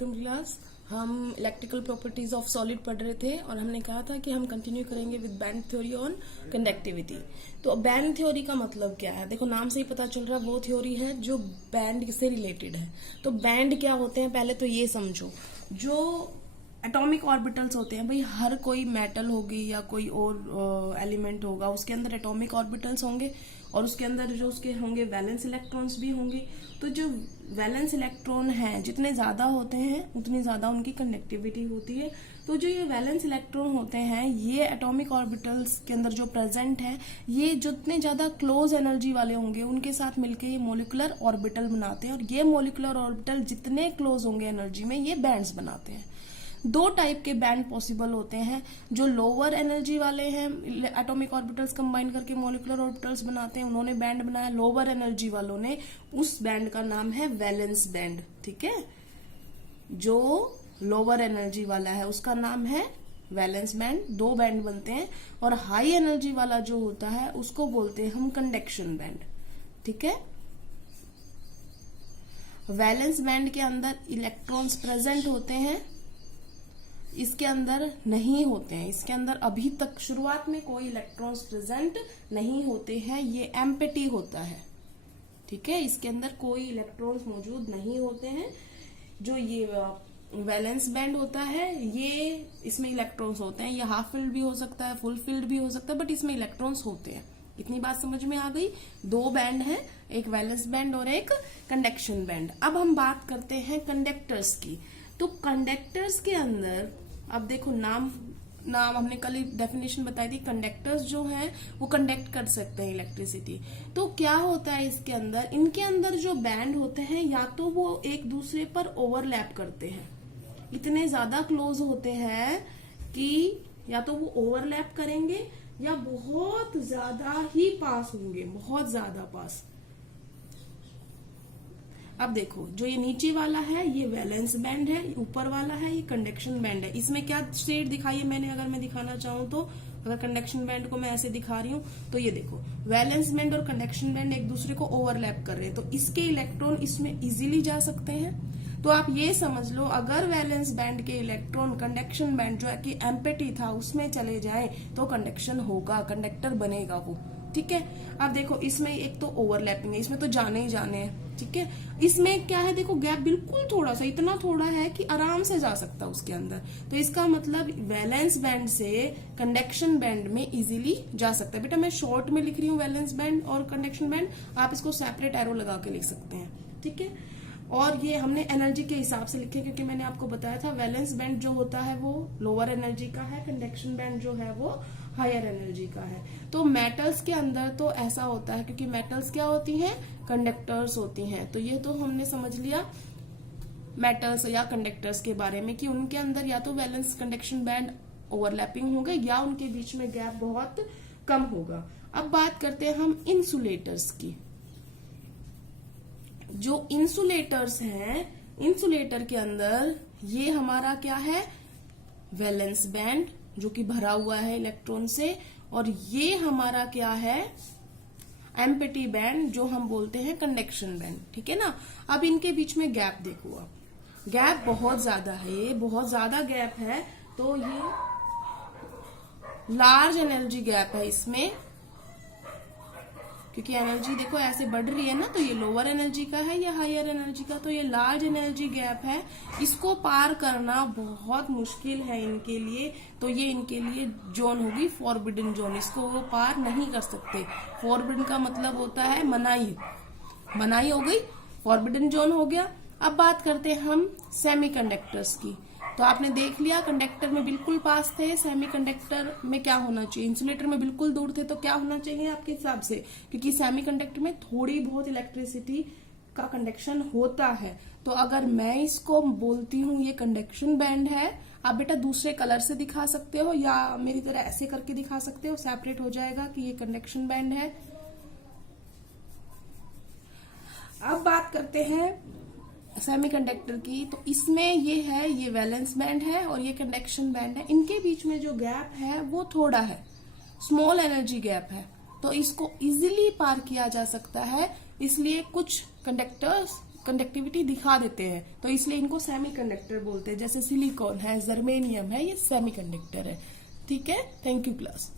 Welcome class. हम electrical properties of solid पढ़ रहे थे और हमने कहा था कि हम कंटिन्यू करेंगे with band theory on conductivity. तो बैंड थ्योरी का मतलब क्या है? देखो नाम से ही पता चल रहा है, वो थ्योरी है जो बैंड से रिलेटेड है। तो बैंड क्या होते हैं पहले तो ये समझो। जो एटॉमिक ऑर्बिटल्स होते हैं भाई, हर कोई मेटल होगी या कोई और एलिमेंट होगा उसके अंदर एटॉमिक ऑर्बिटल्स होंगे और उसके अंदर जो उसके होंगे वैलेंस इलेक्ट्रॉन्स भी होंगे। तो जो वैलेंस इलेक्ट्रॉन है जितने ज्यादा होते हैं उतनी ज्यादा उनकी कंडक्टिविटी होती है। तो जो ये वैलेंस इलेक्ट्रॉन होते हैं ये एटॉमिक ऑर्बिटल्स के अंदर जो प्रेजेंट है, ये जितने ज्यादा क्लोज एनर्जी वाले होंगे उनके साथ मिलकर ये मोलिकुलर ऑर्बिटल बनाते हैं और ये मोलिकुलर ऑर्बिटल जितने क्लोज होंगे एनर्जी में ये बैंड्स बनाते हैं। दो टाइप के बैंड पॉसिबल होते हैं। जो लोअर एनर्जी वाले हैं, एटॉमिक ऑर्बिटल्स कंबाइन करके मॉलिक्यूलर ऑर्बिटल्स बनाते हैं, उन्होंने बैंड बनाया। लोअर एनर्जी वालों ने, उस बैंड का नाम है वैलेंस बैंड। ठीक है, जो लोअर एनर्जी वाला है उसका नाम है वैलेंस बैंड। दो बैंड बनते हैं। और हाई एनर्जी वाला जो होता है उसको बोलते हैं हम कंडक्शन बैंड। ठीक है, वैलेंस बैंड के अंदर इलेक्ट्रॉन्स प्रेजेंट होते हैं, इसके अंदर नहीं होते हैं। इसके अंदर अभी तक शुरुआत में कोई इलेक्ट्रॉन्स प्रेजेंट नहीं होते हैं, ये एम्प्टी होता है। ठीक है, इसके अंदर कोई इलेक्ट्रॉन्स मौजूद नहीं होते हैं। जो ये वैलेंस बैंड होता है ये, इसमें इलेक्ट्रॉन्स होते हैं। ये हाफ फिल्ड भी हो सकता है, फुल फिल्ड भी हो सकता है, बट इसमें इलेक्ट्रॉन्स होते हैं। इतनी बात समझ में आ गई। दो बैंड है, एक वैलेंस बैंड और एक कंडक्शन बैंड। अब हम बात करते हैं कंडक्टर्स की। तो कंडक्टर्स के अंदर अब देखो नाम हमने कल डेफिनेशन बताई थी। कंडक्टर्स जो हैं वो कंडक्ट कर सकते हैं इलेक्ट्रिसिटी। तो क्या होता है इसके अंदर, इनके अंदर जो बैंड होते हैं या तो वो एक दूसरे पर ओवरलैप करते हैं, इतने ज्यादा क्लोज होते हैं कि या तो वो ओवरलैप करेंगे या बहुत ज्यादा ही पास होंगे, बहुत ज्यादा पास। अब देखो जो ये नीचे वाला है ये वैलेंस बैंड है, ऊपर वाला है ये कंडक्शन बैंड है। इसमें क्या स्टेट दिखाई है मैंने, अगर मैं दिखाना चाहूँ तो, अगर कंडक्शन बैंड को मैं ऐसे दिखा रही हूँ तो ये देखो वैलेंस बैंड और कंडक्शन बैंड एक दूसरे को ओवरलैप कर रहे हैं, तो इसके इलेक्ट्रॉन इसमें इजीली जा सकते हैं। तो आप ये समझ लो अगर वैलेंस बैंड के इलेक्ट्रॉन कंडक्शन बैंड जो है कि एम्प्टी था उसमें चले जाए तो कंडक्शन होगा, कंडक्टर बनेगा वो। ठीक है, अब देखो इसमें एक तो ओवरलैपिंग है, इसमें तो जाने ही जाने हैं। ठीक है, इसमें क्या है देखो गैप बिल्कुल थोड़ा सा, इतना थोड़ा है कि आराम से जा सकता है उसके अंदर। तो इसका मतलब वैलेंस बैंड से कंडक्शन बैंड में इजीली जा सकता है। बेटा मैं शॉर्ट में लिख रही हूँ वैलेंस बैंड और कंडक्शन बैंड, आप इसको सेपरेट एरो लगा के लिख सकते हैं। ठीक है, और ये हमने एनर्जी के हिसाब से लिखे क्योंकि मैंने आपको बताया था वैलेंस बैंड जो होता है वो लोअर एनर्जी का है, कंडक्शन बैंड जो है वो हायर एनर्जी का है। तो मेटल्स के अंदर तो ऐसा होता है क्योंकि मेटल्स क्या होती हैं, कंडक्टर्स होती हैं। तो ये तो हमने समझ लिया मेटल्स या कंडक्टर्स के बारे में कि उनके अंदर या तो वैलेंस कंडक्शन बैंड ओवरलैपिंग होंगे या उनके बीच में गैप बहुत कम होगा। अब बात करते हैं हम इंसुलेटर्स की। जो इंसुलेटर्स हैं, इंसुलेटर के अंदर ये हमारा क्या है, वैलेंस बैंड जो कि भरा हुआ है इलेक्ट्रॉन से, और ये हमारा क्या है, एम्प्टी बैंड जो हम बोलते हैं कंडक्शन बैंड। ठीक है ना। अब इनके बीच में गैप देखो, अब गैप बहुत ज्यादा है, ये बहुत ज्यादा गैप है। तो ये लार्ज एनर्जी गैप है इसमें, क्योंकि एनर्जी देखो ऐसे बढ़ रही है ना, तो ये लोअर एनर्जी का है या हायर एनर्जी का, तो ये लार्ज एनर्जी गैप है। इसको पार करना बहुत मुश्किल है इनके लिए। तो ये इनके लिए जोन होगी फॉरबिडन जोन, इसको वो पार नहीं कर सकते। फॉरबिडन का मतलब होता है मनाही, मनाही हो गई, फॉरबिडन जोन हो गया। अब बात करते हैं हम सेमीकंडक्टर्स की। तो आपने देख लिया कंडक्टर में बिल्कुल पास थे, सेमीकंडक्टर में क्या होना चाहिए, इंसुलेटर में बिल्कुल दूर थे, तो क्या होना चाहिए आपके हिसाब से, क्योंकि सेमीकंडक्टर में थोड़ी बहुत इलेक्ट्रिसिटी का कंडक्शन होता है। तो अगर मैं इसको बोलती हूँ ये कंडक्शन बैंड है, आप बेटा दूसरे कलर से दिखा सकते हो या मेरी तरह ऐसे करके दिखा सकते हो, सेपरेट हो जाएगा कि ये कंडक्शन बैंड है। अब बात करते हैं सेमीकंडक्टर की। तो इसमें ये है, ये वैलेंस बैंड है और ये कंडक्शन बैंड है। इनके बीच में जो गैप है वो थोड़ा है, स्मॉल एनर्जी गैप है, तो इसको इजीली पार किया जा सकता है। इसलिए कुछ कंडक्टर्स कंडक्टिविटी दिखा देते हैं, तो इसलिए इनको सेमीकंडक्टर बोलते हैं। जैसे सिलिकॉन है, जर्मेनियम है, ये सेमीकंडक्टर है। ठीक है, थैंक यू क्लास।